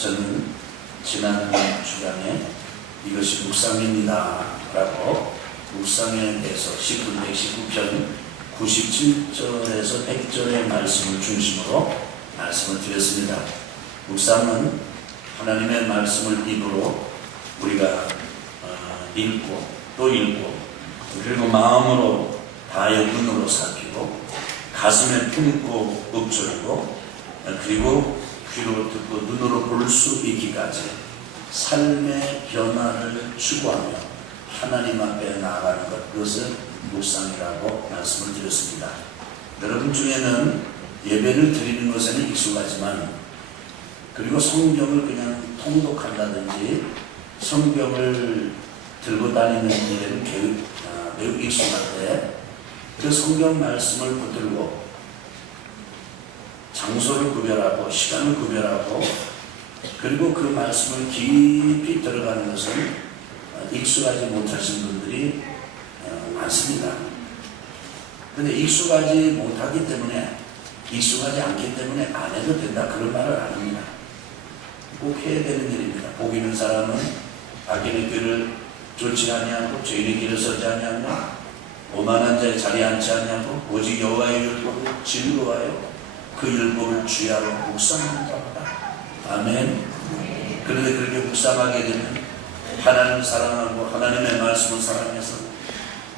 저는 지난 주간에 이것이 묵상입니다 라고 묵상에 대해서 10분 119편 97절에서 100절의 말씀을 중심으로 말씀을 드렸습니다. 묵상은 하나님의 말씀을 입으로 우리가 읽고 또 읽고 그리고 마음으로 다의 눈으로 살피고 가슴에 품고 읊조리고 그리고 귀로 듣고 눈으로 볼 수 있기까지 삶의 변화를 추구하며 하나님 앞에 나아가는 것, 그것을 묵상이라고 말씀을 드렸습니다. 여러분 중에는 예배를 드리는 것에는 익숙하지만 그리고 성경을 그냥 통독한다든지 성경을 들고 다니는 일에는 매우 익숙한데 그 성경 말씀을 붙들고 장소를 구별하고 시간을 구별하고 그리고 그 말씀을 깊이 들어가는 것은 익숙하지 못하신 분들이 많습니다. 그런데 익숙하지 못하기 때문에 익숙하지 않기 때문에 안 해도 된다 그런 말을 안 합니다. 꼭 해야 되는 일입니다. 복 있는 사람은 악인의 길을 쫓지 아니하고 죄인의 길을 서지 아니하며 오만한 자의 자리에 앉지 아니하고 오직 여호와의 율법을 즐거워하여 그 율법을 주야로 묵상한다. 아멘. 그런데 그렇게 묵상하게 되면 하나님을 사랑하고 하나님의 말씀을 사랑해서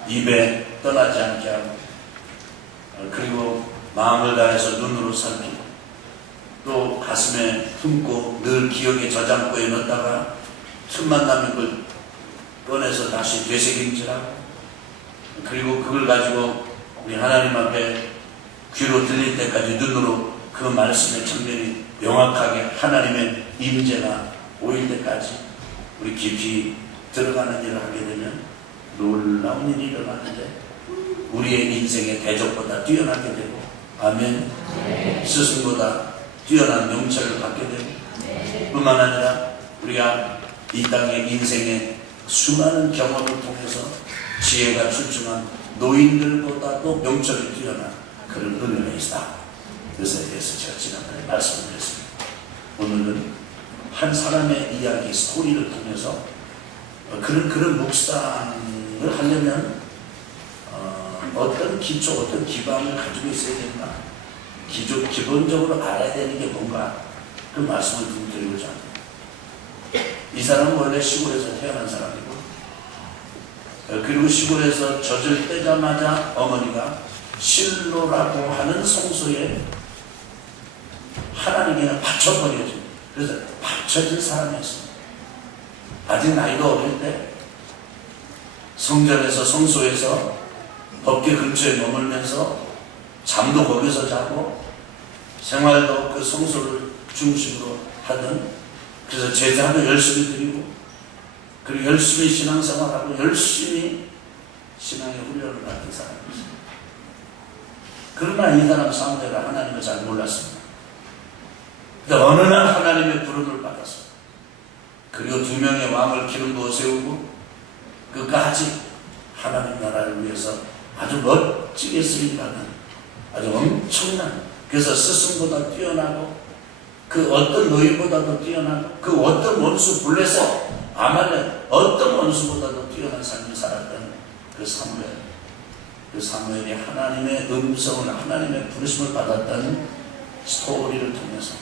입에 떠나지 않게 하고 그리고 마음을 다해서 눈으로 살피고 또 가슴에 품고 늘 기억에 저장고에 넣다가 틈만 나면 그걸 꺼내서 다시 되새김질하고 그리고 그걸 가지고 우리 하나님 앞에 귀로 들릴 때까지 눈으로 그 말씀의 청년이 명확하게 하나님의 임재가 보일 때까지 우리 깊이 들어가는 일을 하게 되면 놀라운 일이 일어나는데 우리의 인생의 대적보다 뛰어나게 되고 아멘. 스승보다 뛰어난 명철을 받게 되고 뿐만 아니라 우리가 이 땅의 인생의 수많은 경험을 통해서 지혜가 출중한 노인들보다도 명철이 뛰어난 그런 은혜가 있다. 그것에 대해서 제가 지난번에 말씀을 드렸습니다. 오늘은 한 사람의 이야기, 스토리를 통해서 그런 묵상을 하려면 어떤 기초, 어떤 기반을 가지고 있어야 된다. 기본적으로 알아야 되는 게 뭔가 그 말씀을 드리고자 합니다. 이 사람은 원래 시골에서 태어난 사람이고 그리고 시골에서 젖을 떼자마자 어머니가 실로라고 하는 성소에 하나님께 바쳐버려진 그래서 바쳐진 사람이었습니다. 아직 나이도 어릴 때 성전에서 성소에서 법궤 근처에 머물면서 잠도 거기서 자고 생활도 그 성소를 중심으로 하던 그래서 제자도 열심히 드리고 그리고 열심히 신앙생활하고 열심히 신앙의 훈련을 받은 사람이었습니다. 그러나 이 사람 사무엘은 하나님을 잘 몰랐습니다. 근데 어느 날 하나님의 부름을 받았습니다. 그리고 2명의 왕을 기름 부어 세우고 끝까지 하나님 나라를 위해서 아주 멋지게 쓰임받는 아주 엄청난 그래서 스승보다 뛰어나고 그 어떤 노인보다도 뛰어나고 그 어떤 원수 블레셋 아말렉 어떤 원수보다도 뛰어난 삶을 살았던 그 사무엘 그 사무엘이 하나님의 음성을 하나님의 부르심을 받았다는 스토리를 통해서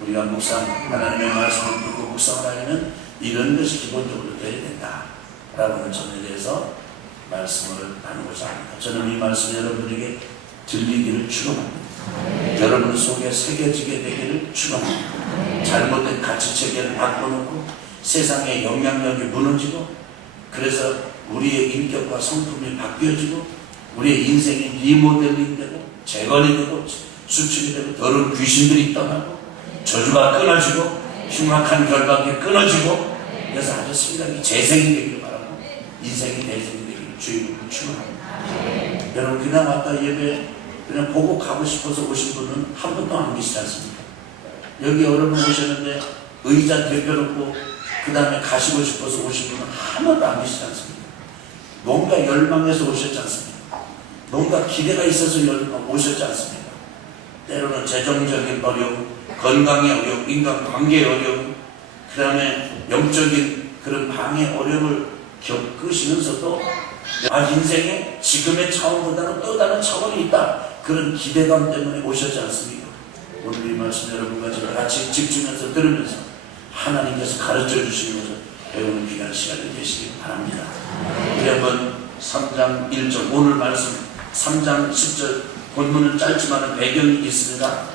우리가 하나님의 말씀을 듣고 묵상을 하려면 이런 것이 기본적으로 되어야 된다라고 하는 점에 대해서 말씀을 나누고자 합니다. 저는 이 말씀을 여러분에게 들리기를 축원합니다. 여러분 속에 새겨지게 되기를 축원합니다. 잘못된 가치체계를 바꿔놓고 세상의 영향력이 무너지고 그래서 우리의 인격과 성품이 바뀌어지고 우리의 인생이 리모델링되고 재건이되고 수축이 되고 더러운 귀신들이 떠나고 저주가 끊어지고 흉악한 결박이 끊어지고 그래서 아주 생각이 재생이 되기를 바라고 인생이 대생이 되기를 주의로 축원합니다. 여러분 그냥 왔다 예배 그냥 보고 가고 싶어서 오신 분은 한 분도 안 계시지 않습니까? 여기 여러분 오셨는데 의자 대표놓고 그 다음에 가시고 싶어서 오신 분은 하나도 안 계시지 않습니까? 뭔가 열망해서 오셨지 않습니까? 뭔가 기대가 있어서 오셨지 않습니까? 때로는 재정적인 어려움, 건강의 어려움, 인간관계의 어려움, 그 다음에 영적인 그런 방해 어려움을 겪으시면서도 인생에 지금의 차원보다는 또 다른 차원이 있다, 그런 기대감 때문에 오셨지 않습니까? 오늘 이 말씀 여러분과 제가 같이 집중해서 들으면서 하나님께서 가르쳐 주시는 것을 배우는 귀한 시간이 되시기 바랍니다. 우리 한번 3장 1절 오늘 말씀 3장 10절 본문은 짧지만 배경이 있습니다.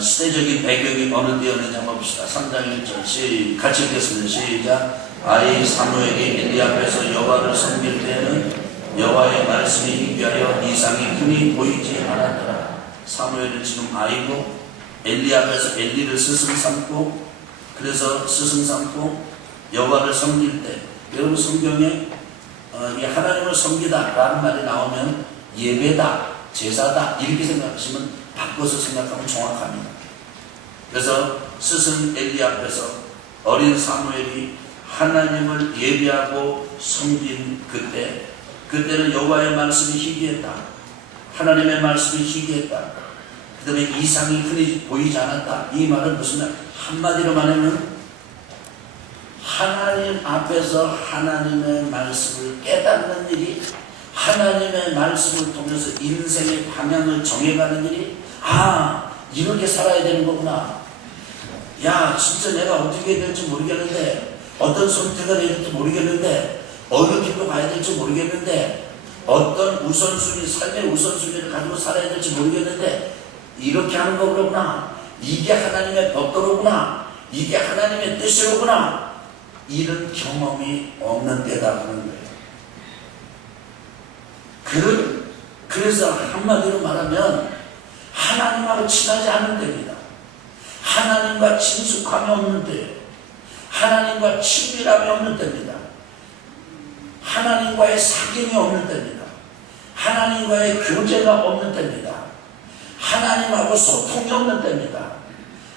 시대적인 배경이 어느 데였는지 한번 봅시다. 3장 1절 같이 읽겠습니다. 시작. 아이 사무엘이 엘리 앞에서 여호와를 섬길 때에는 여호와의 말씀이 희귀하여 이상이 흔히 보이지 않았더라. 사무엘은 지금 아이고 엘리 앞에서 엘리를 스승 삼고, 그래서 스승 삼고 여호와를 섬길 때, 여러분 성경에 하나님을 섬기다 라는 말이 나오면 예배다, 제사다 이렇게 생각하시면 바꿔서 생각하면 정확합니다. 그래서 스승 엘리 앞에서 어린 사무엘이 하나님을 예배하고 섬긴 그때는 여호와의 말씀이 희귀했다, 하나님의 말씀이 희귀했다, 그 다음에 이상이 흔히 보이지 않았다. 이 말은 무슨 말? 한마디로 말하면 하나님 앞에서 하나님의 말씀을 깨닫는 일이, 하나님의 말씀을 통해서 인생의 방향을 정해가는 일이, 이렇게 살아야 되는 거구나. 야, 진짜 내가 어떻게 해야 될지 모르겠는데, 어떤 선택을 해야 될지 모르겠는데, 어느 길로 가야 될지 모르겠는데, 어떤 우선순위, 삶의 우선순위를 가지고 살아야 될지 모르겠는데, 이렇게 하는 거구나. 이게 하나님의 법도로구나. 이게 하나님의 뜻이로구나. 이런 경험이 없는 때다 하는 거예요. 그래서 한마디로 말하면 하나님하고 친하지 않은 때입니다. 하나님과 친숙함이 없는 때예요. 하나님과 친밀함이 없는 때입니다. 하나님과의 사귐이 없는 때입니다. 하나님과의 교제가 없는 때입니다. 하나님하고 소통이 없는 때입니다.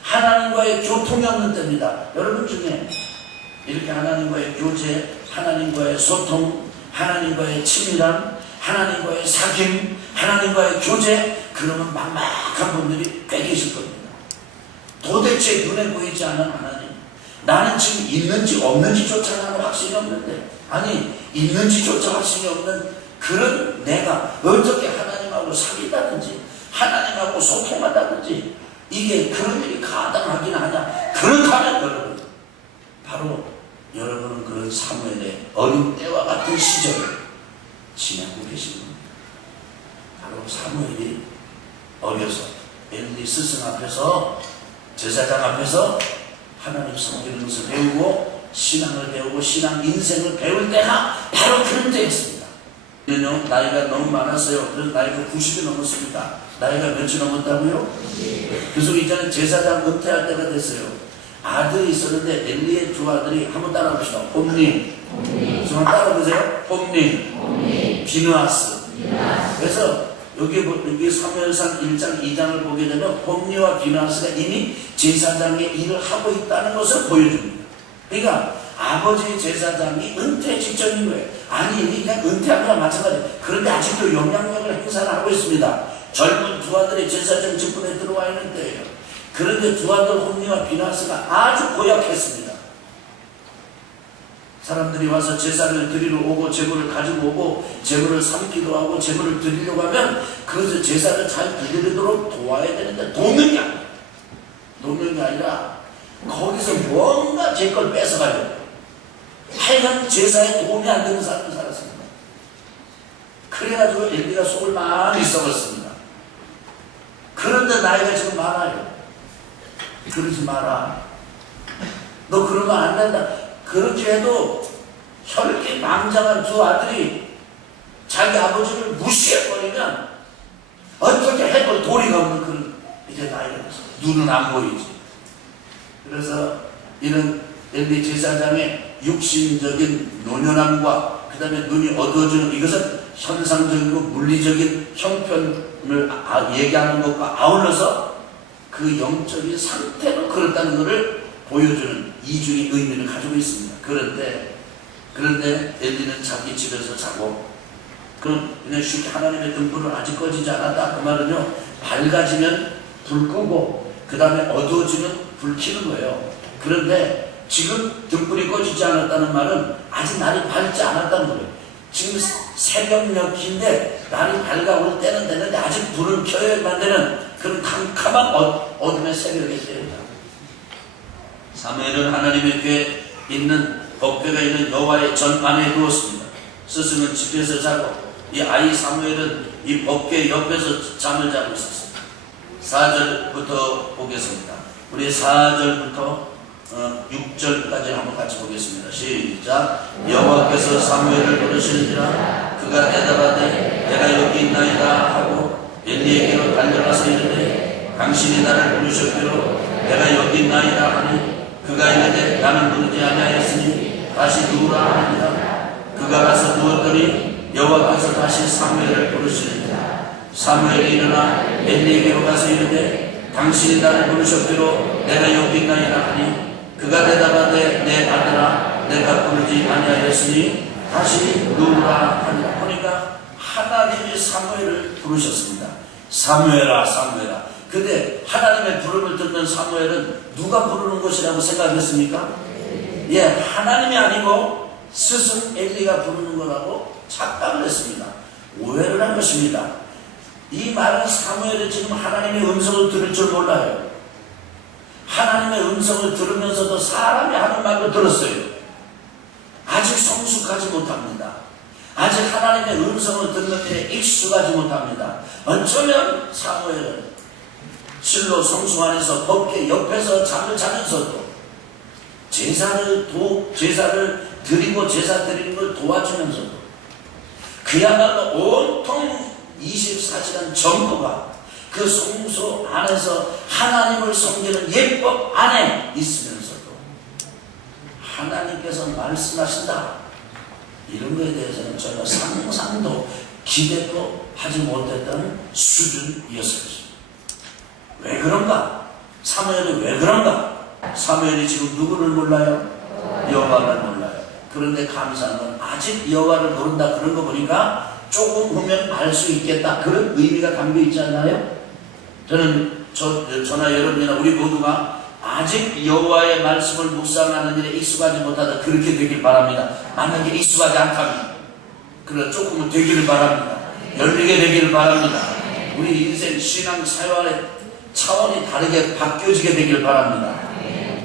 하나님과의 교통이 없는 때입니다. 여러분 중에 이렇게 하나님과의 교제, 하나님과의 소통, 하나님과의 친밀함, 하나님과의 사귐, 하나님과의 교제, 그러면 막막한 분들이 꽤 계실 겁니다. 도대체 눈에 보이지 않는 하나님, 나는 지금 있는지 없는지조차 나는 확신이 없는데, 있는지조차 확신이 없는 그런 내가 어떻게 하나님하고 사귄다든지 하나님하고 소통한다든지 이게 그런 일이 가능하긴 하냐? 그렇다면 바로 여러분은 그런 사무엘의 어린 때와 같은 시절을 지내고 계신 겁니다. 바로 사무엘이 어려서 엘리 스승 앞에서, 제사장 앞에서 하나님 섬기는 것을 배우고 신앙을 배우고 신앙 인생을 배울 때가 바로 그런 때였습니다. 나이가 너무 많았어요. 그래서 나이가 90이 넘었습니다. 나이가 몇이 넘었다고요? 그래서 이제는 제사장 은퇴할 때가 됐어요. 아들이 있었는데 엘리의 두 아들이 한번 따라합시다. 홈니, 정말 따라보세요. 홈니, 비누아스. 그래서 여기 사무엘상 1장 2장을 보게 되면 홈니와 비누아스가 이미 제사장의 일을 하고 있다는 것을 보여줍니다. 그러니까 아버지 제사장이 은퇴 직전인 거예요. 그냥 은퇴한 거랑 마찬가지. 그런데 아직도 영향력을 행사를 하고 있습니다. 젊은 두 아들의 제사장 직분에 들어와 있는 때예요. 그런데 두 아들 홈니와 비누아스가 아주 고약했습니다. 사람들이 와서 제사를 드리러 오고 제물을 가지고 오고 제물을 삼기도 하고 제물을 드리려고 하면 그 제사를 잘 드리도록 도와야 되는데 돕는 게 아니라 거기서 뭔가 제 걸 뺏어가려고 하여간 제사에 도움이 안 되는 사람을 살았습니다. 그래가지고 엘리가 속을 많이 썩었습니다. 그런데 나이가 지금 많아요. 그러지 마라. 너 그러면 안 된다. 그렇게 해도 혈기 망장한 두 아들이 자기 아버지를 무시해버리면 어떻게 해도 도리가 없는 그런 이제 나이가 됐어. 눈은 안 보이지. 그래서 이런 엘리 제사장의 육신적인 노련함과 그 다음에 눈이 어두워지는 이것은 현상적이고 물리적인 형편을 얘기하는 것과 아울러서 그 영적인 상태로 그렇다는 것을 보여주는 이중의 의미를 가지고 있습니다. 그런데 엘리는 자기 집에서 자고, 그럼 그냥 쉽게 하나님의 등불은 아직 꺼지지 않았다. 그 말은요, 밝아지면 불 끄고 그 다음에 어두워지면 불 켜는 거예요. 그런데 지금 등불이 꺼지지 않았다는 말은 아직 날이 밝지 않았다는 거예요. 지금 새벽녘인데 날이 밝아올 때는 되는데 아직 불은 켜야만 되는 그런 캄캄한 어둠의 새벽이 때입니다. 사무엘은 하나님의 궤에 있는 법궤가 있는 여호와의 전 안에 누웠습니다. 스승은 집에서 자고 이 아이 사무엘은 이 법궤 옆에서 잠을 자고 있었습니다. 4절부터 보겠습니다. 우리 4절부터 6절까지 한번 같이 보겠습니다. 시작. 여호와께서 사무엘을 부르시는지라 그가 대답하되 내가 여기 있나이다 하고 엘리에게로 달려가서 이르되 당신이 나를 부르셨기로 내가 여기 있나이다 하니 그가 이르되 나는 부르지 아니하였으니 다시 누우라 하니라. 그가 가서 누웠더니 여호와께서 다시 사무엘을 부르시는지라. 사무엘이 일어나 엘리에게로 가서 이르되 당신이 나를 부르셨기로 내가 여기 있나이다 하니 그가 대답하되 내 아들아 내가 부르지 아니하였으니 다시 누우라 하니라. 보니까 하나님이 사무엘을 부르셨습니다. 사무엘아 사무엘아. 근데 하나님의 부름을 듣는 사무엘은 누가 부르는 것이라고 생각했습니까? 예, 하나님이 아니고 스승 엘리가 부르는 거라고 착각을 했습니다. 오해를 한 것입니다. 이 말은 사무엘이 지금 하나님의 음성을 들을 줄 몰라요. 하나님의 음성을 들으면서도 사람이 하는 말로 들었어요. 아직 성숙하지 못합니다. 아직 하나님의 음성을 듣는 일에 익숙하지 못합니다. 어쩌면 사무엘은 실로 성수 안에서 법궤 옆에서 잠을 자면서도 제사를 드리고 제사 드리는 걸 도와주면서도 그야말로 온통 24시간 전부가 그 성소 안에서 하나님을 섬기는 예법 안에 있으면서도 하나님께서 말씀하신다 이런 거에 대해서는 저희가 상상도 기대도 하지 못했던 수준이었습니다. 왜 그런가? 사무엘이 왜 그런가? 사무엘이 지금 누구를 몰라요? 여호와를 몰라요. 그런데 감사한 건 아직 여호와를 모른다 그런 거 보니까 조금 보면 알 수 있겠다 그런 의미가 담겨 있지 않나요? 저는 저나 여러분이나 우리 모두가 아직 여호와의 말씀을 묵상하는 일에 익숙하지 못하다 그렇게 되길 바랍니다. 만약에 익숙하지 않다면 그러나 조금은 되기를 바랍니다. 열리게 되기를 바랍니다. 우리 인생 신앙 생활의 차원이 다르게 바뀌어지게 되길 바랍니다.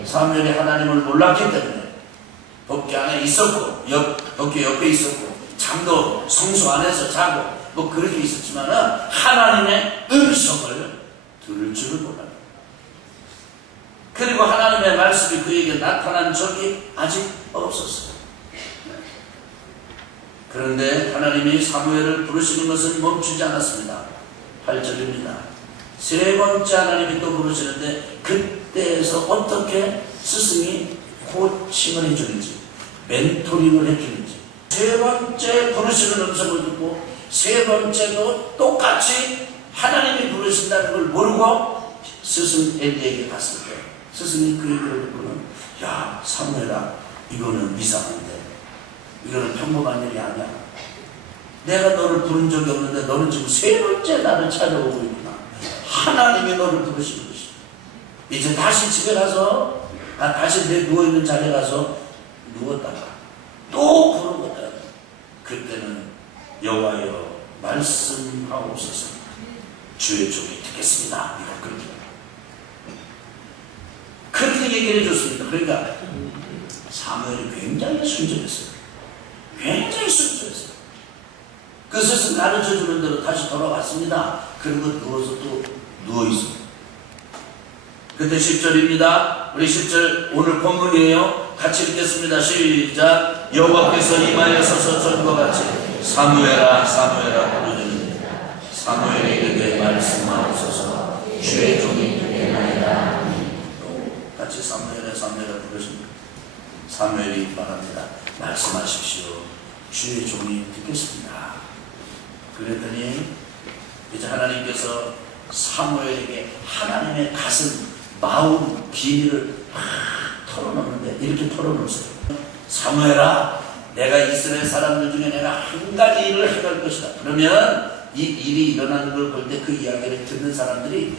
사무엘이 하나님을 몰랐기 때문에 법궤 안에 있었고 법궤 옆에 있었고 잠도 성소 안에서 자고 뭐 그렇게 있었지만 하나님의 음성을 들을 줄을 몰랐다. 그리고 하나님의 말씀이 그에게 나타난 적이 아직 없었어요. 그런데 하나님이 사무엘을 부르시는 것은 멈추지 않았습니다. 8절입니다. 세 번째 하나님이 또 부르시는데 그때에서 어떻게 스승이 코칭을 해주는지 멘토링을 해주는지 세 번째 부르시는 음성을 듣고 세 번째도 똑같이 하나님이 부르신다는 걸 모르고 스승 엘리에게 갔을 때 스승이 그 얘기를 듣고는 야 사무엘아 이거는 이상한데 이거는 평범한 일이 아니야. 내가 너를 부른 적이 없는데 너는 지금 세 번째 나를 찾아오고 있구나. 하나님이 너를 부르시는 것이다. 이제 다시 집에 가서 다시 내 누워있는 자리에 가서 누웠다가 또 부른 거다. 그때는 여호와여 말씀하옵소서 주의 종이 듣겠습니다. 이거 그렇게 얘기를 해줬습니다. 그러니까 사무엘이 굉장히 순종했어요. 굉장히 순종했어요. 그 스승 가르쳐주는 대로 다시 돌아왔습니다. 그리고 누워서 또 누워있습니다. 그때 10절입니다. 우리 10절 오늘 본문이에요. 같이 읽겠습니다. 시작. 여호와께서 임하여서서 전과 같이 사무엘아 사무엘아 부르짖으니 사무엘이 이르되 말씀하옵소서 주의 종이 듣겠나이다. 같이 사무엘아 사무엘아 부르십니다. 사무엘이 말합니다. 말씀하십시오. 주의 종이 듣겠습니다. 그랬더니 이제 하나님께서 사무엘에게 하나님의 가슴 마음 비밀을 털어놓는데 이렇게 털어놓으세요. 사무엘아 내가 이스라엘 사람들 중에 내가 한 가지 일을 해갈 것이다. 그러면 이 일이 일어나는 걸 볼 때 그 이야기를 듣는 사람들이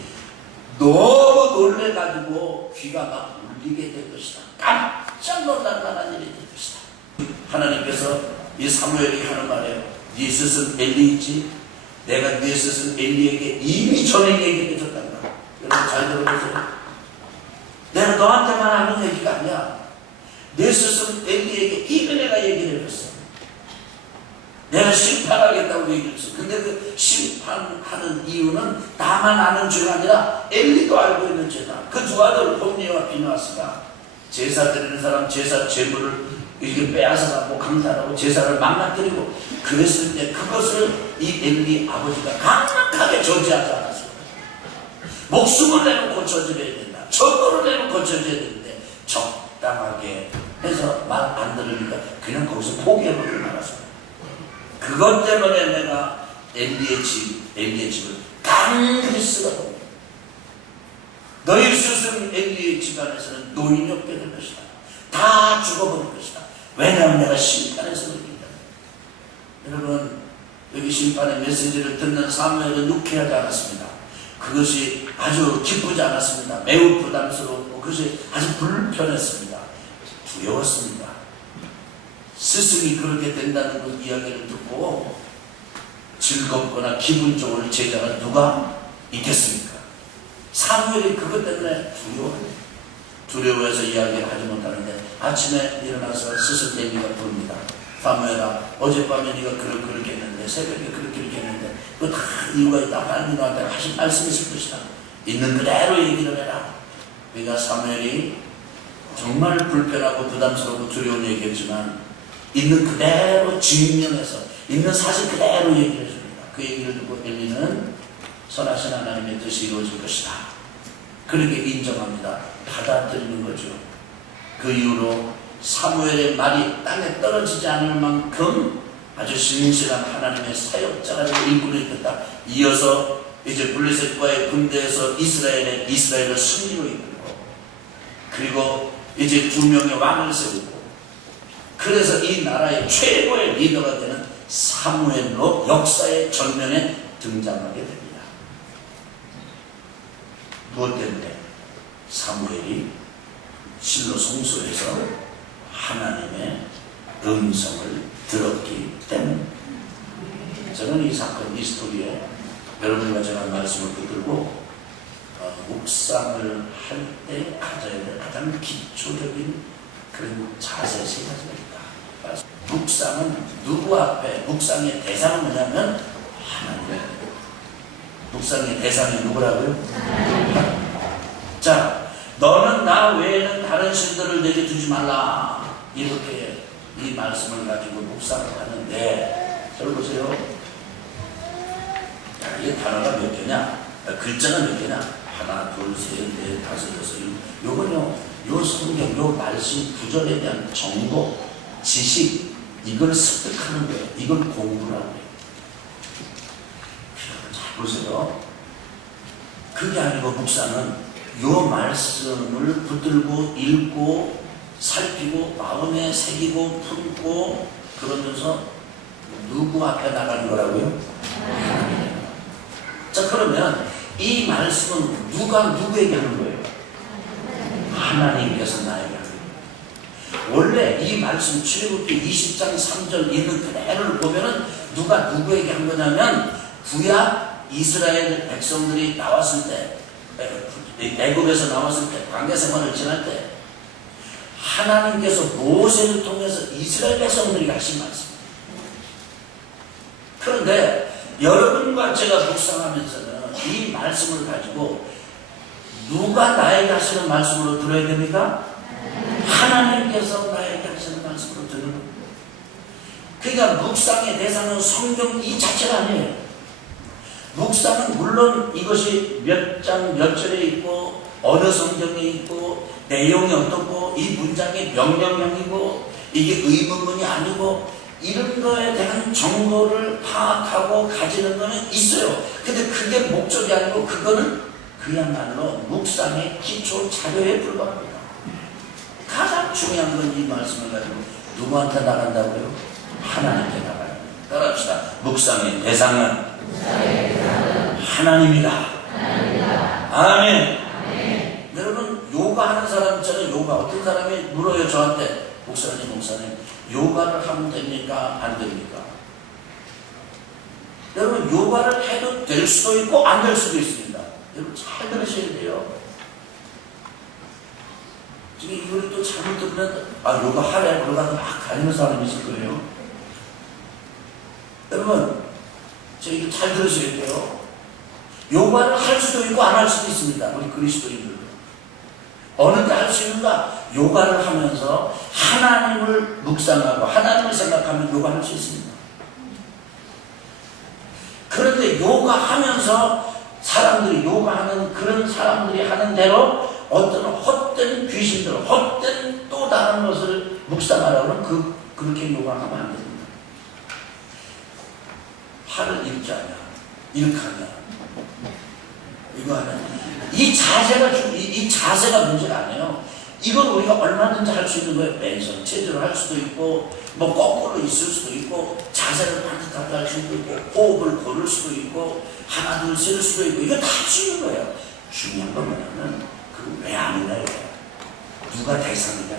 너무 놀래가지고 귀가 막 울리게 될 것이다. 깜짝 놀랄 만한 일이 될 것이다. 하나님께서 이 사무엘이 하는 말이에요. 네 스승 엘리 있지? 내가 네 스승 엘리에게 이미 전에 얘기해 줬단다. 여러분 잘 들어보세요. 내가 너한테만 하는 얘기가 아니야. 내 스승 엘리에게 이미 내가 얘기를 해줬어. 내가 심판하겠다고 얘기했어. 근데 그 심판하는 이유는 나만 아는 죄가 아니라 엘리도 알고 있는 죄다. 그 두 아들 홈리와 비누아스가 제사 드리는 사람 제사 제물을 이렇게 빼앗아가고 강탈하고 제사를 망가뜨리고 그랬을 때 그것을 이 엘리 아버지가 강력하게 저지하지 않았어요. 목숨을 내놓고 저지해야 된다. 정도를 내놓고 저지해야 되는데 적당하게 해서 말 안 들으니까 그냥 거기서 포기해버리고 말았어요. 그것 때문에 내가 엘리의 집을 강히 쓰러버려. 너희 스승 엘리의 집안에서는 노인이 없게 될 것이다. 다 죽어버릴 것이다. 왜냐하면 내가 심판에서 그렇기 때문에. 여러분 여기 심판의 메시지를 듣는 사무엘은 유쾌하지 않았습니다. 그것이 아주 기쁘지 않았습니다. 매우 부담스러웠고 그것이 아주 불편했습니다. 두려웠습니다. 스승이 그렇게 된다는 그 이야기를 듣고 즐겁거나 기분 좋을 제자가 누가 있겠습니까? 사무엘이 그것 때문에 두려워해서 이야기를 하지 못하는데 아침에 일어나서 스승 엘리가 부릅니다. 사무엘아, 어젯밤에 네가 그렇게 했는데 새벽에 그렇게 했는데 그거 다 이유가 있다. 하나님 너한테 하신 말씀이 있을 것이다. 있는 그대로 얘기를 해라. 그러니까 사무엘이 정말 불편하고 부담스럽고 두려운 얘기했지만 있는 그대로 증명해서 있는 사실 그대로 얘기를 해줍니다. 그 얘기를 듣고 엘리는 선하신 하나님의 뜻이 이루어질 것이다. 그렇게 인정합니다. 받아들이는 거죠. 그 이후로 사무엘의 말이 땅에 떨어지지 않을 만큼 아주 신실한 하나님의 사역자가 일꾼이 됐다. 이어서 이제 블레셋과의 군대에서 이스라엘을 승리로 이끌고 그리고 이제 2명의 왕을 세우고 그래서 이 나라의 최고의 리더가 되는 사무엘로 역사의 전면에 등장하게 됩니다. 무엇 때문에? 사무엘이 실로 성소에서 하나님의 음성을 들었기 때문에. 저는 이 사건, 이 스토리에 여러분과 제가 말씀을 붙들고 묵상을 할 때 가져야 될 가장 기초적인 그런 자세 세 가지입니다. 묵상은 누구 앞에, 묵상의 대상은 뭐냐면 하나님. 묵상의 대상이 누구라고요? 자, 너는 나 외에는 다른 신들을 내게 두지 말라. 이렇게 이 말씀을 가지고 묵상을 하는데, 저를 보세요. 야, 이게 단어가 몇 개냐? 글자가 몇 개냐? 하나, 둘, 셋, 넷, 다섯, 여섯, 일곱. 요건요, 요 성경, 요 말씀 구절에 대한 정보, 지식, 이걸 습득하는 거예요. 이걸 공부라고 해요. 잘 보세요. 그게 아니고 묵상은 요 말씀을 붙들고 읽고 살피고 마음에 새기고 품고 그러면서 누구 앞에 나가는 거라고요? 자, 그러면 이 말씀은 누가 누구에게 하는 거예요? 하나님께서 나에게 하는 거예요. 원래 이 말씀 출애굽기 20장 3절 있는 그대로를 보면은 누가 누구에게 한 거냐면 구약 이스라엘 백성들이 나왔을 때 애굽에서 나왔을 때 광야 생활을 지날 때 하나님께서 모세를 통해서 이스라엘 백성들이 하신 말씀. 그런데 여러분과 제가 묵상하면서는 이 말씀을 가지고 누가 나에게 하시는 말씀으로 들어야 됩니까? 하나님께서 나에게 하시는 말씀으로 들는 겁니다. 그러니까 묵상의 대상은 성경 이 자체가 아니에요. 묵상은 물론 이것이 몇 장 몇 절에 있고 어느 성경에 있고 내용이 어떻고 이 문장이 명령형이고 이게 의문문이 아니고 이런 거에 대한 정보를 파악하고 가지는 거는 있어요. 근데 그게 목적이 아니고 그거는 그야말로 묵상의 기초 자료에 불과합니다. 가장 중요한 건 이 말씀을 가지고 누구한테 나간다고요? 하나님께 나가요. 따라합시다. 묵상의 대상은 하나님이다. 아멘. 여러분 요가하는 사람 있잖아요. 요가 어떤 사람이 물어요 저한테, 목사님 요가를 하면 됩니까 안 됩니까? 여러분 요가를 해도 될 수도 있고 안 될 수도 있습니다. 여러분 잘 들으셔야 돼요. 지금 이거를 또 잘못 들으면 요가 하래 그러다가 막 다니는 사람이 있을 거예요. 여러분 제가 이거 잘 들으셔야 돼요. 요가를 할 수도 있고 안 할 수도 있습니다. 우리 그리스도인들 어느 때 할 수 있는가? 요가를 하면서 하나님을 묵상하고 하나님을 생각하면 요가할 수 있습니다. 그런데 요가하면서 사람들이 요가하는 그런 사람들이 하는 대로 어떤 헛된 귀신들, 헛된 또 다른 것을 묵상하라고 하면 그렇게 요가하면 안 됩니다. 팔을 이렇게 하냐, 이렇게 하냐, 이거 하냐. 이 자세가 문제가 아니에요. 이건 우리가 얼마든지 할 수 있는 거예요. 맨손 체조를 할 수도 있고, 뭐 거꾸로 있을 수도 있고, 자세를 반듯하게 할 수도 있고, 호흡을 고를 수도 있고, 하나 둘 셀 수도 있고, 이거 다 할 수 있는 거예요. 중요한 건 뭐냐면 그 왜 안 해요? 누가 대상이냐?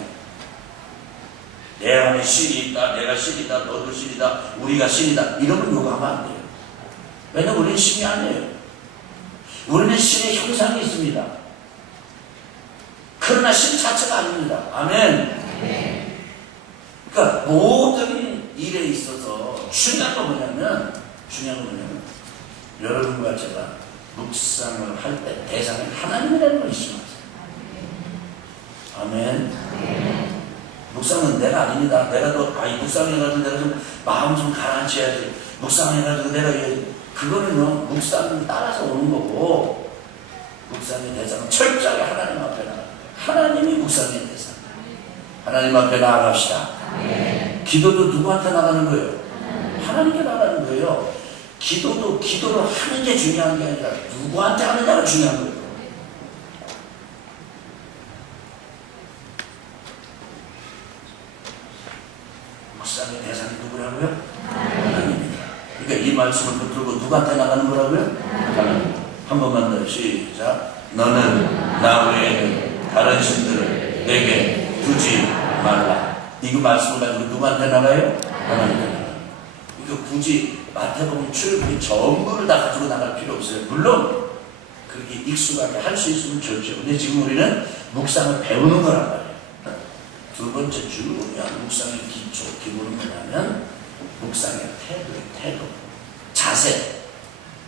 내 안에 신이 있다, 내가 신이다, 너도 신이다, 우리가 신이다, 이러면 요가하면 안 돼요. 왜냐면 우리는 신이 아니에요. 우리는 신의 형상이 있습니다. 그러나 신 자체가 아닙니다. 아멘. 그러니까 모든 일에 있어서 중요한 건 뭐냐면 여러분과 제가 묵상을 할 때 대상은 하나님이라는 걸 잊지 마세요. 아멘. 묵상은 내가 아닙니다. 내가 묵상해가지고 내가 좀 마음 좀 가라앉혀야지. 묵상해가지고 내가 그거는요 묵상을 따라서 오는 거고, 묵상의 대상은 철저하게 하나님 앞에 나가. 하나님이 묵상의 대상. 하나님 앞에 나아갑시다. 기도도 누구한테 나가는 거예요? 하나님께 나가는 거예요. 기도를 하는 게 중요한 게 아니라 누구한테 하느냐가 중요한 거예요. 묵상의 대상이 누구라고요? 하나님입니다. 그러니까 이 말씀을 붙들고 누구한테 나가는 거라고요? 하나님. 한 번만 더 시작. 너는 나 외에는 다른 신들을 내게 두지 말라. 이거 말씀을 가지고 누구한테 나가요? 하나님께 나가요. 이거 굳이 마태복음 출애굽기 전부를 다 가지고 나갈 필요 없어요. 물론 그렇게 익숙하게 할 수 있으면 좋죠. 근데 지금 우리는 묵상을 배우는 거란 말이에요. 두 번째 중요한 묵상의 기본은 뭐냐면 묵상의 태도, 자세.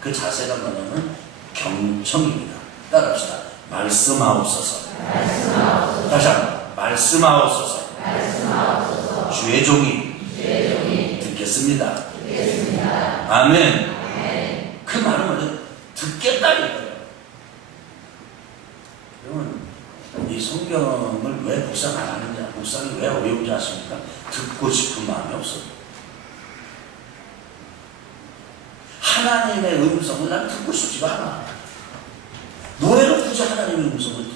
그 자세가 뭐냐면 경청입니다. 따라합시다. 말씀하옵소서. 다시 한번 말씀하옵소서. 주의 종이 듣겠습니다. 아멘. 그 말은 뭐냐? 듣겠다 이거예요. 여러분 이 성경을 왜 묵상 안 하느냐? 묵상이 왜 어려운지 아십니까? 듣고 싶은 마음이 없어요. 하나님의 음성을 난 듣고 싶지가 않아. 뭐해도 굳이 하나님의 음성을 들어.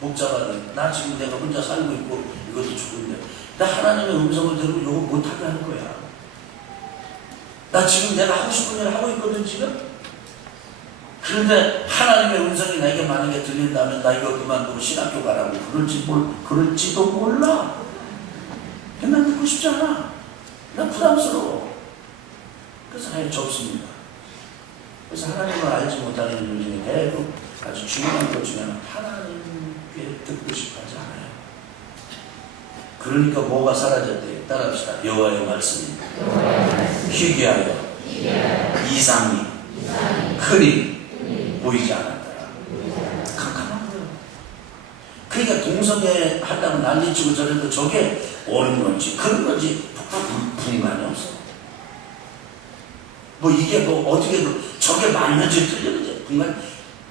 복잡하게. 나 지금 내가 혼자 살고 있고 이것도 좋은데 나 하나님의 음성을 들으면 이거 못하게 하는 거야. 나 지금 내가 하고 싶은 일을 하고 있거든 지금. 그런데 하나님의 음성이 나에게 만약에 들린다면 나 이거 그만두고 신학교 가라고 그럴지도 몰라. 난 듣고 싶지 않아. 난 부담스러워. 그래서 아예 접습니다. 그래서 하나님을 알지 못하는 일 중에 대부분 아주 중요한 것 중에 하나님께 듣고 싶어하지 않아요. 그러니까 뭐가 사라졌대요? 따라합시다. 여호와의 말씀입니다. 희귀하여 이상이 흔히 보이지 않았더라. 깜깜한 거예요. 그러니까 동성애 하려고 난리치고 저래도 저게 옳은 건지 그런 건지 분간이 없어. 뭐 이게 뭐 어떻게 저게 맞는지 틀리는지 분간.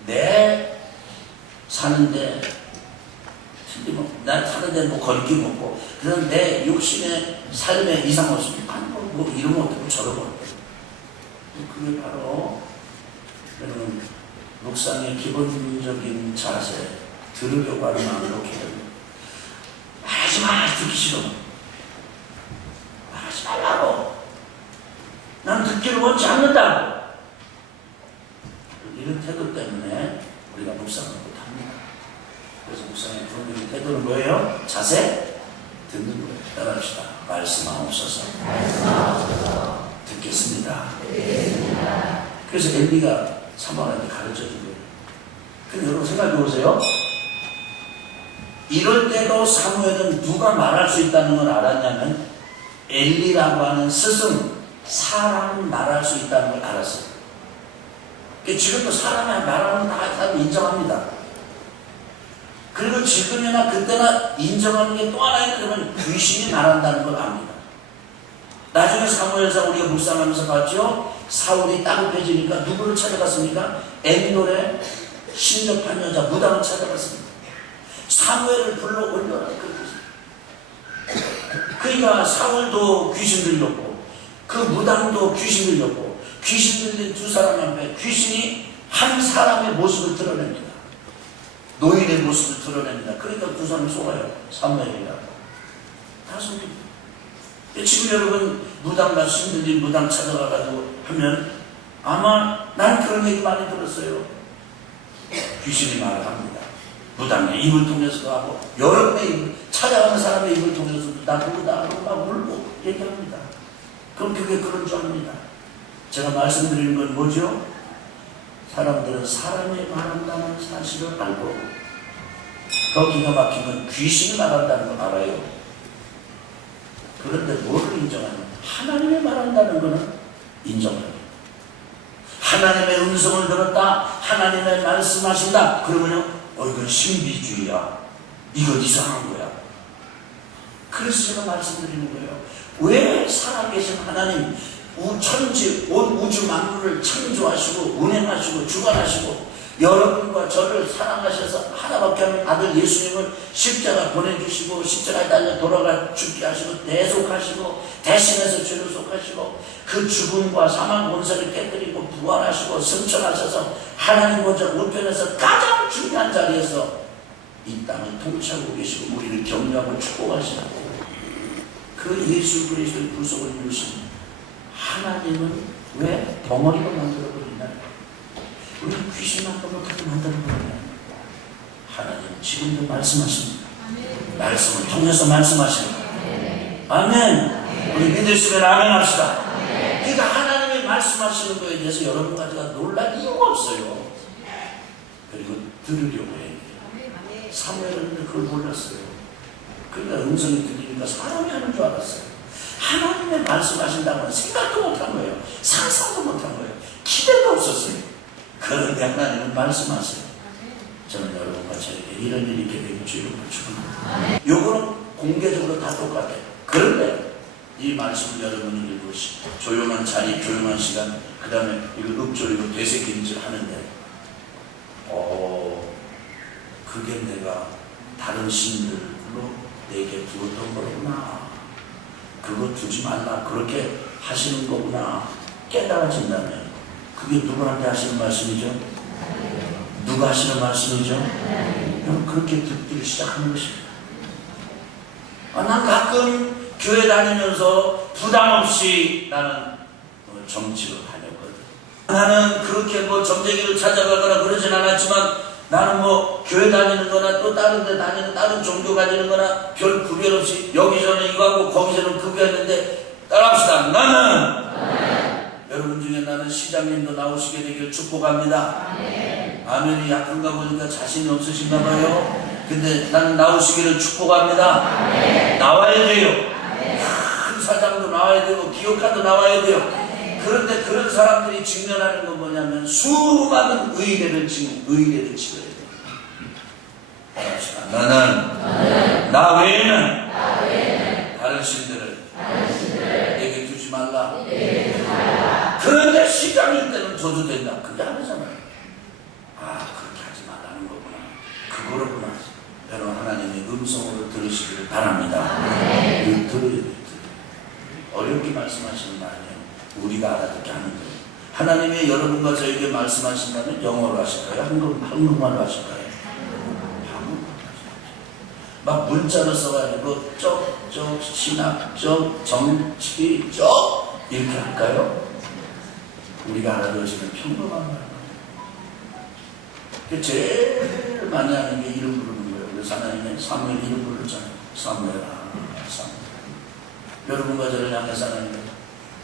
내 사는데 난 사는데 뭐 거리낌 먹고 그런 내 욕심의 삶에 이상 없으니까 뭐 이러면 어떻고 저러면 어떻고. 그게 바로 여러분 묵상의 기본적인 자세, 들으려고 하는 마음으로 기도합니다. 말하지 마, 듣기 싫어. 말하지 말라고. 난 듣기를 원치 않는다고. 이런 태도 때문에 우리가 묵상을 못합니다. 그래서 묵상의 부모님의 태도는 뭐예요? 자세? 듣는 거예요. 따라합시다. 말씀하옵소서. 듣겠습니다. 그래서 엘리가 사무엘한테 가르쳐준 거예요. 근데 여러분 생각해 보세요. 이럴 때도 사무엘은 누가 말할 수 있다는 걸 알았냐면 엘리라고 하는 스승, 사람은 말할 수 있다는 걸 알았어요. 지금도 사람이 말하는 다 사람이 인정합니다. 그리고 지금이나 그때나 인정하는 게 또 하나 있다면 귀신이 말한다는 걸 압니다. 나중에 사무엘상 우리가 묵상하면서 봤죠? 사울이 따급해지니까 누구를 찾아갔습니까? 엔돌의 신접한 여자 무당을 찾아갔습니다. 사무엘을 불러 올려라. 그러니까 사울도 귀신 들렸고 그 무당도 귀신 들렸고 귀신 들린 두 사람 앞에 귀신이 한 사람의 모습을 드러냅니다. 노인의 모습을 드러냅니다. 그러니까 두 사람이 속아요. 사무엘이라고. 다 속입니다. 지금 여러분 무당과 신들린 무당 찾아가가지고 하면 아마 난 그런 얘기 많이 들었어요. 귀신이 말을 합니다. 무당의 입을 통해서도 하고 여러분의 찾아가는 사람의 입을 통해서도 나 누구다 막 울고 얘기합니다. 그럼 그게 그런 줄 압니다. 제가 말씀드리는 건 뭐죠? 사람들은 사람이 말한다는 사실을 알고 더 기가 막힌 건 귀신이 말한다는 걸 알아요. 그런데 뭐를 인정하냐? 하나님이 말한다는 것은 인정합니다. 하나님의 음성을 들었다. 하나님의 말씀하신다. 그러면요, 이건 신비주의야. 이건 이상한 거야. 그래서 제가 말씀드리는 거예요. 왜 살아계신 하나님, 천지, 온 우주 만물을 창조하시고 운행하시고 주관하시고 여러분과 저를 사랑하셔서 하나밖에 없는 아들 예수님을 십자가 보내주시고 십자가에 달려 돌아가 죽게 하시고 대속하시고 대신해서 죄를 속하시고 그 죽음과 사망 권세를 깨뜨리고 부활하시고 승천하셔서 하나님 보좌 우편에서 가장 중요한 자리에서 이 땅을 통치하고 계시고 우리를 격려하고 축복하시고 그 예수 그리스도의 구속을 이루신 하나님은 왜 덩어리로 만들어버리나요? 우리 귀신만도 못하게 만들어버리나요? 하나님 지금도 말씀하십니다. 말씀을 통해서 말씀하십니다. 아멘. 우리 믿으시면 아멘 합시다. 그러니까 하나님이 말씀하시는 거에 대해서 여러분과 제가 놀랄 이유가 없어요. 그리고 들으려고 해요. 사무엘은 그걸 몰랐어요. 그러니까 음성이 들리니까 사람이 하는 줄 알았어요. 하나님의 말씀하신다고는 생각도 못한 거예요. 상상도 못한 거예요. 기대도 없었어요. 그런데 하나님은 말씀하세요. 저는 여러분과 저에게 이런 일이 있게 되고 주의를 축원합니다. 요거는 공개적으로 다 똑같아요. 그런데 이 말씀을 여러분이 읽으시 조용한 자리, 조용한 시간, 그 다음에 이거 읊조리고 되새김질 하는데 그게 내가 다른 신들로 내게 두었던 거구나. 그거 두지 말라. 그렇게 하시는 거구나. 깨달아진다면 그게 누구한테 하시는 말씀이죠? 누가 하시는 말씀이죠? 여러분 그렇게 듣기 시작하는 것입니다. 난 가끔 교회 다니면서 부담 없이 나는 정치로 다녔거든. 나는 그렇게 정쟁이를 찾아가거나 그러진 않았지만 나는 교회 다니는 거나 또 다른 데 다니는 다른 종교 가지는 거나 별 구별 없이 여기서는 이거 하고 거기서는 그거 했는데 따라합시다. 나는 여러분 중에 나는 시장님도 나오시게 되길 축복합니다. 아멘이 약한가 보니까 자신이 없으신가 봐요. 근데 나는 나오시기를 축복합니다. 나와야 돼요. 큰 사장도 나와야 되고 기업가도 나와야 돼요. 그런데 그런 사람들이 직면하는 건 뭐냐면 수많은 의례를 치러야 돼요. 나는 나 외에는 다른 신들을 내게 두지 말라. 그런데 시장일 때는 줘도 된다. 그게 아니잖아요. 그렇게 하지 말라는 거구나. 그거로구나. 여러분 하나님의 음성으로 들으시기를 바랍니다. 들어야 돼요. 어렵게 말씀하시는 거 아니에요. 우리가 알아듣게 하는 거예요. 하나님이 여러분과 저에게 말씀하신다면 영어로 하실까요? 한국말로 하실까요? 한국말로 하실까요? 막 문자로 써가지고 신학적, 정치적 이렇게 할까요? 우리가 알아들으시는 평범한 말. 제일 많이 하는 게 이름 부르는 거예요. 그래서 하나님은 사무엘 이름 부르잖아요. 사무엘아, 사무엘. 여러분과 저를 향해서 하나님은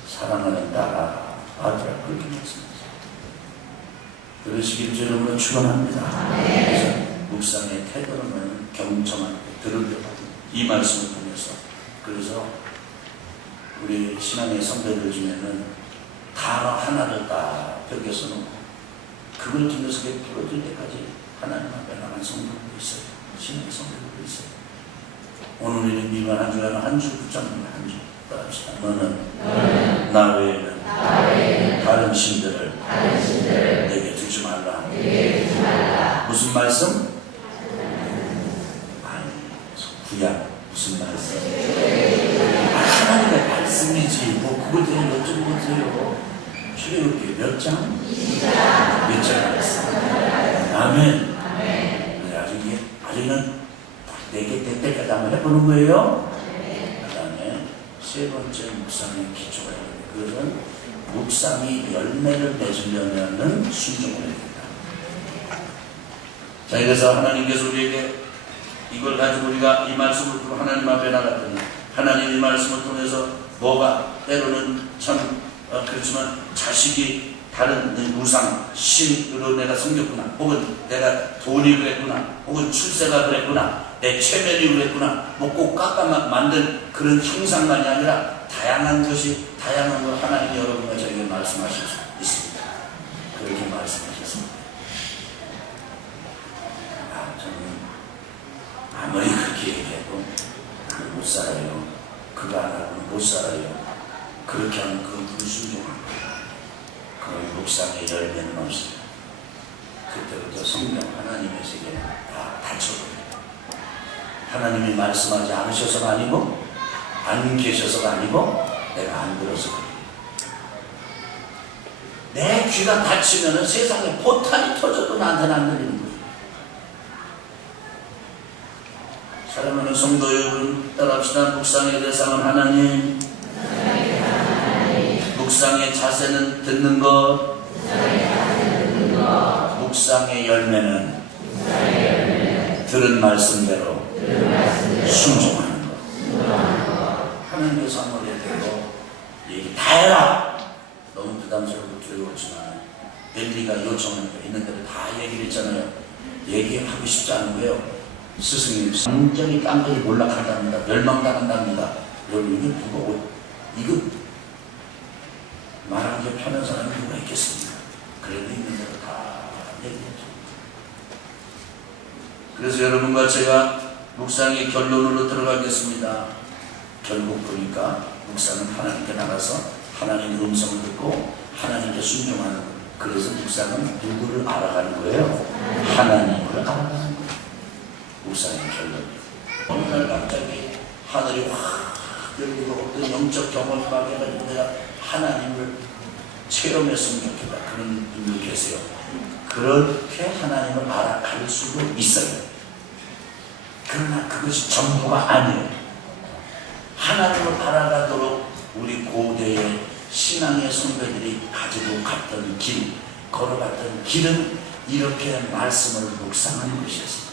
사랑하는 딸아, 아들아, 그렇게 말씀하세요. 그러시길 주님으로 축원합니다. 그래서 묵상의 태도는 경청하고 들으려고 이 말씀을 통해서, 그래서 우리 신앙의 선배들 중에는 단어 하나를 딱 벽에 써놓고 그걸 통해서 그게 풀어질 때까지 하나님 앞에 나간 성도들도 있어요. 신앙의 성도들도 있어요. 오늘 우리는 이번 한 주간은 한 주 붙잡는 한 주 따라합시다. 너는 나 외에는 다른 신들을 내게 두지 말라. 무슨 말씀? 아니, 구약 무슨 말씀? 하나님의 말씀이지 뭐 그걸 때문에 어쩌고 못해요. 출애굽기 몇 장? 몇 장 말씀? 아멘. 아직은 4개 될 때까지 한번 해보는 거예요. 그 다음에 세 번째 묵상의 기초가 있는데, 그것은 묵상이 열매를 맺으려면 순종을 해야 된다. 자, 그래서 하나님께서 우리에게 이걸 가지고 우리가 이 말씀을 듣고 하나님 앞에 나갔더니 하나님 이 말씀을 통해서 뭐가 때로는 참 그렇지만 자식이 다른 우상, 신으로 내가 섬겼구나, 혹은 내가 돈이 그랬구나, 혹은 출세가 그랬구나, 내 체면이 그랬구나, 뭐 꼭 깎아 만든 그런 형상만이 아니라 다양한 것이, 다양한 걸 하나님이 여러분과 저에게 말씀하실 수 있습니다. 그렇게 말씀하셨습니다. 저는 아무리 그렇게 얘기해도 그거 못 살아요. 그거 안 하고는 못 살아요. 그렇게 하면 그건 불순종합니다. 그 묵상의 열매는 없어요. 그때부터 성령 하나님의 세계는 다 닫혀버려요. 하나님이 말씀하지 않으셔서가 아니고, 안 계셔서가 아니고, 내가 안 들어서 그래요. 내 귀가 닫히면은 세상에 포탄이 터져도 나한테는 안 들리는 거예요. 사랑하는 성도 여러분, 따라합시다. 묵상의 대상은 하나님, 묵상의 자세는 듣는 것, 묵상의 열매는 들은 말씀대로 순종하는 것. 하나님께서 한 번에 대고 얘기 다 해라. 너무 부담스럽고 두려웠지만 엘리가 요청하니까 있는 대로 다 얘기를 했잖아요. 얘기하기 쉽지 않은 거예요. 스승님 완전히 깡패이 몰락한답니다. 멸망당한답니다. 여러분 이게 누가 이거 말하는 게 편한 사람이 누가 있겠습니까? 그래도 있는 대로 다 얘기했죠. 그래서 여러분과 제가 묵상의 결론으로 들어가겠습니다. 결국 보니까 묵상은 하나님께 나가서 하나님의 음성을 듣고 하나님께 순종하는 거예요. 그래서 묵상은 누구를 알아가는 거예요? 하나님을 알아가는 거예요. 묵상의 결론. 어느 날 갑자기 하늘이 확 열리고 어떤 영적 경험을 막 해가지고 내가 하나님을 체험했으면 좋겠다. 그런 분들 계세요. 그렇게 하나님을 알아갈 수도 있어요. 그러나 그것이 전부가 아니에요. 하나님을 알아가도록 우리 고대의 신앙의 선배들이 가지고 갔던 길, 걸어갔던 길은 이렇게 말씀을 묵상하는 것이었습니다.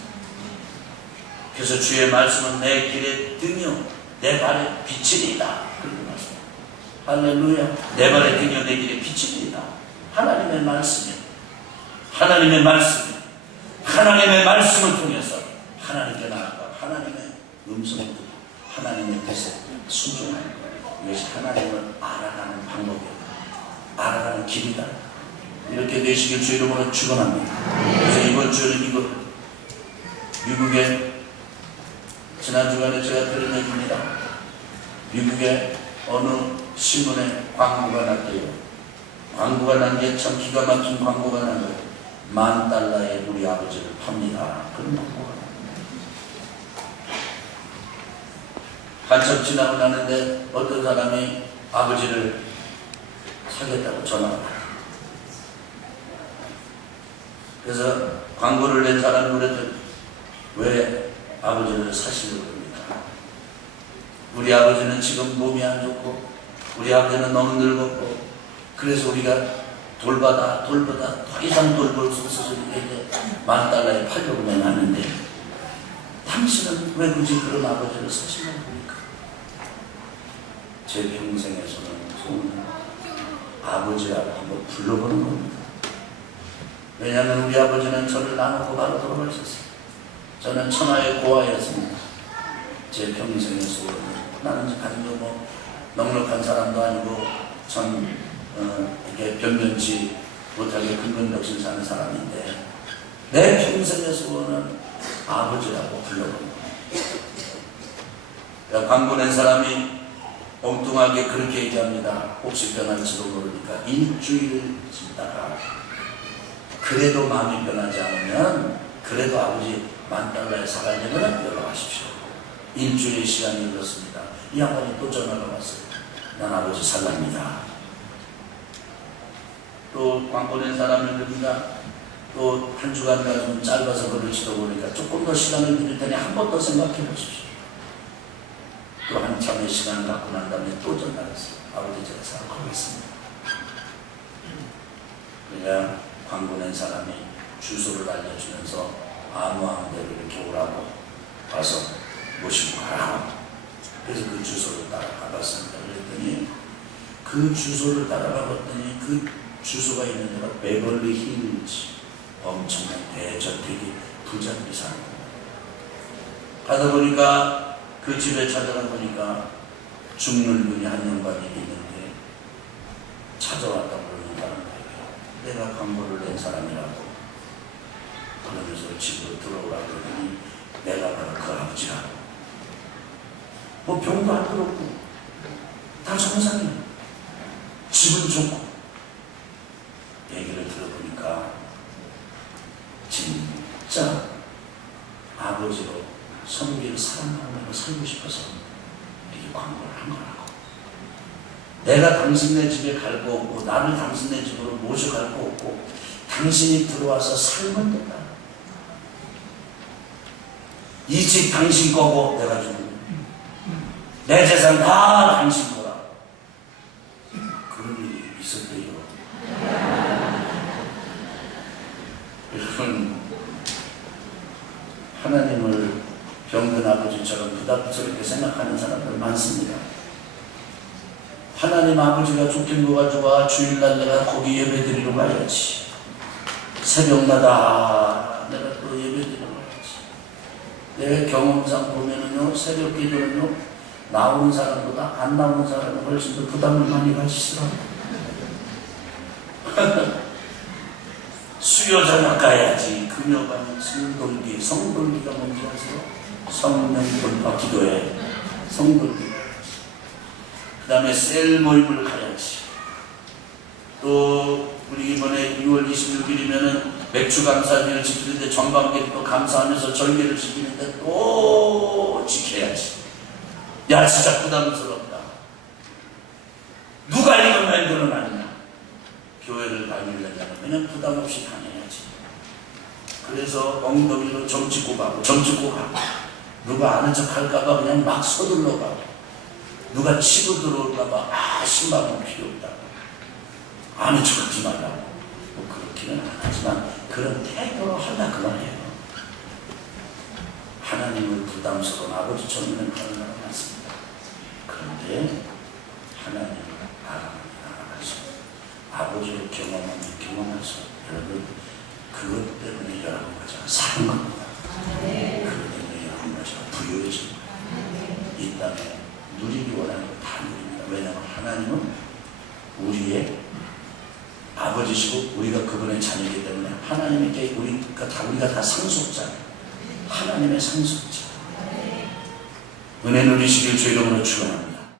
그래서 주의 말씀은 내 길의 등이요 내 발의 빛이니이다. 그렇게 말씀합니다. 할렐루야. 내 발의 등이요 내 길의 빛이니이다. 하나님의 말씀이, 하나님의 말씀이, 하나님의 말씀을 통해서 하나님께 나아가 하나님의 음성을 듣고 하나님의 뜻에 순종하는 거예요. 이것이 하나님을 알아가는 방법이에요. 알아가는 길이다. 이렇게 되시길 주 이름으로 축원합니다. 그래서 이번 주는 이거 미국의 지난 주간에 제가 들은 얘기입니다. 미국의 어느 신문에 광고가 났대요. 광고가 난 게 참 기가 막힌 광고가 난 거예요. $10,000에 우리 아버지를 팝니다. 그런 광고가 납니다. 한참 지나고 나는데 어떤 사람이 아버지를 사겠다고 전화가 와요. 그래서 광고를 낸 사람이 그랬더니 왜 아버지를 사시려고 합니까? 우리 아버지는 지금 몸이 안 좋고 우리 아버지는 너무 늙었고 그래서 우리가 돌보다 더 이상 돌볼 수 없어서 이제 $10,000에 팔려고 내놨는데 당신은 왜 굳이 그런 아버지를 사시는 겁니까? 제 평생에서는 소원은 아버지라고 한번 불러보는 겁니다. 왜냐하면 우리 아버지는 저를 나누고 바로 돌아가셨어요. 저는 천하의 고아였습니다. 제 평생의 소원은 나는 가정도 뭐 넉넉한 사람도 아니고 이렇게 변변치 못하게 근근덕신 사는 사람인데 내 평생의 소원은 아버지라고 불러보는 거예요. 광고 낸 사람이 엉뚱하게 그렇게 얘기합니다. 혹시 변할지도 모르니까 일주일 있다가 그래도 마음이 변하지 않으면 그래도 아버지 $10,000에 사가려면 연락하십시오. 일주일의 시간이 흘렀습니다. 이 양반이 또 전화가 왔어요. 난 아버지 살랍니다. 또 광고 낸 사람이 그럽니다. 또 한 주간가 좀 짧아서 그럴지도 모르니까 조금 더 시간을 드릴 테니 한 번 더 생각해 보십시오. 또 한참의 시간을 갖고 난 다음에 또 전화를 했어요. 아버지 제가 생각하고 있습니다. 그냥 광고 낸 사람이 주소를 알려주면서 아무 대로 이렇게 오라고 와서 모시고 가라고. 그래서 그 주소를 따라가봤습니다. 그랬더니 그 주소를 따라가봤더니 그 주소가 있는 데가 베벌리 힐즈, 엄청난 대저택이 부자들이 사는 겁니다. 가다 보니까 그 집에 찾아가 보니까 죽는 분이 한 양반이 있는데 찾아왔다고 그러는 사람들에게 내가 광고를 낸 사람이라고 그러면서 집으로 들어오라고 그러더니 내가 바로 그 아버지라고. 뭐 병도 안 들었고 다 정상이에요. 집은 좋고. 얘기를 들어보니까 진짜 아버지로 섬기는 사람만으로 살고 싶어서 이렇게 광고를 한 거라고. 내가 당신네 집에 갈 거 없고 나를 당신네 집으로 모셔갈 거 없고 당신이 들어와서 살면 된다. 이 집 당신 거고 내가 주고 내 재산 다 당신 거라. 그런 일이 있었대요. 여러분, 하나님을 병든 아버지처럼 부담스럽게 생각하는 사람들 많습니다. 하나님 아버지가 좋긴 뭐가 좋아. 주일날 내가 거기 예배드리러 가야지. 새벽마다 내가 또 예배드리러 가야지. 내 경험상 보면은요, 새벽 기도는요, 나오는 사람보다 안 나오는 사람이 훨씬 더 부담을 많이 가지시더라고요. 수요 저녁 가야지. 금요가는 성돌기. 성돌기가 뭔지 아세요? 성령 돌파 기도회. 성돌기. 그 다음에 셀 모임을 가야지. 또 우리 이번에 6월 26일이면은 맥주 감사절을 지키는데 정방계를 또 감사하면서 절개를 지키는데 또 지켜야지. 야, 진짜 부담스럽다. 누가 이런 멘트는 아니냐. 교회를 다니려면 그냥 부담 없이 다녀야지. 그래서 엉덩이로 점 찍고 가고 누가 아는 척 할까봐 그냥 막 서둘러 가고 누가 치고 들어올까봐 신발은 필요 없다고 아는 척 하지 말라고. 뭐 그렇게는 안 하지만 그런 태도로 한다 그 말이에요. 하나님을 부담스러운 아버지처럼 하는 사람 많습니다. 그런데 하나님을 알아가서 아버지를 경험하면서 여러분 그것 때문에 여러분 가지고 사는 겁니다. 그것 때문에 여러분 가지고 부유해진 거예요. 이 땅에 누리기 원하는 거 다 누립니다. 왜냐하면 하나님은 우리의 아버지시고 우리가 그분의 자녀이기 때문에 하나님께 우리가 다 상속자예요. 하나님의 상속자. 은혜 누리시길 주 이름으로 축원합니다.